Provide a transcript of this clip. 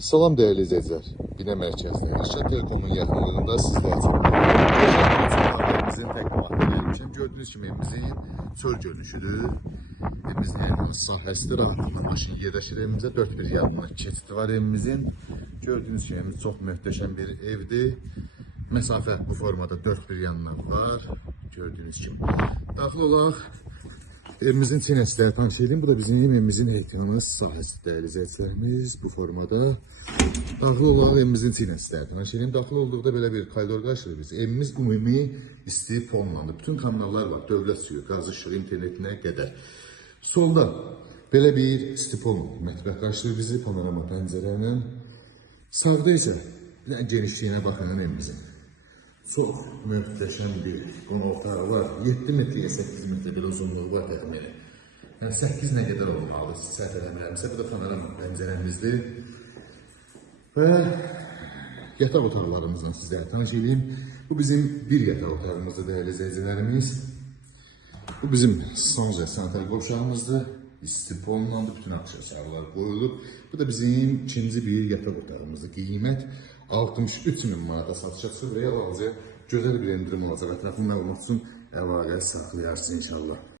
Salam değerli izleyiciler. Bine mərkəzdə Yaşar Telekomun yaxınlığında sizlər üçün evimizin təqdimatını vermişəm. Gördüğünüz kimi evimizin çöl görünüşüdür. Evimizin hər sahəsidir. Rahatlıqla maşın yerləşir. Evimizə 4 bir yanına keçidi var evimizin. Gördüğünüz kimi evimiz çox möhtəşəm bir evdir. Məsafə bu formada 4 bir yanına var. Gördüğünüz kimi. Daxil olaq. Evimizin çinəsiləri tanış edeyim. Bu da bizim evimizin ehtimamız sahəsi değerli izləyicilərimiz. Bu formada. Daxil olaq evimizin çinəsiləri tanış edeyim. Daxil olduqda belə bir koridor qarşılayır bizi. Evimiz ümumi isti fonlandı. Bütün kanallar var. Dövlət suyu, qaz işığı, internetinə qədər. Solda belə bir isti fon mətbəx qarşılayır bizi. Panorama pəncərələ. Sağda isə bir dənə genişliyinə baxan evimizin. Çox möhtəşəm bir qonaq otağı var. 7 metrəyə 8 metrə bir uzunluğu var təxmini. Yəni 8 nə qədər olmalı? Səhv eləmirəmsə, bu da panorama pəncərəmizdir. Və yataq otaqlarımızdan sizlərə tanış edeyim. Bu bizim bir yataq otağımızdır değerli izləyicilərimiz. Bu bizim Sanjel sanitar qovşağımızdır. İstifonlandı, bütün aksesuarlar qoyulub. Bu da bizim ikinci bir yataq otağımızdır. Qiymət 63.000 manata satışa çıxır və yalnızca gözəl bir endirim olacaq. Ətraflı məlumat üçün əlaqə saxlayarsınız inşallah.